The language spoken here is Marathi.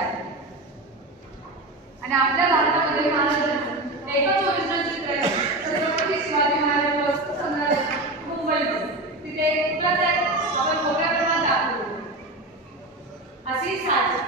आहे आणि आपल्या भारतामध्ये महाराष्ट्रात एकच ओरिजिनल चित्र आहे छत्रपती शिवाजी महाराज वस्तू संग्रहालय मुंबईत तिथे उपलब्ध आहे. आपण मोठ्या प्रमाणात दाखवतो. अशी साज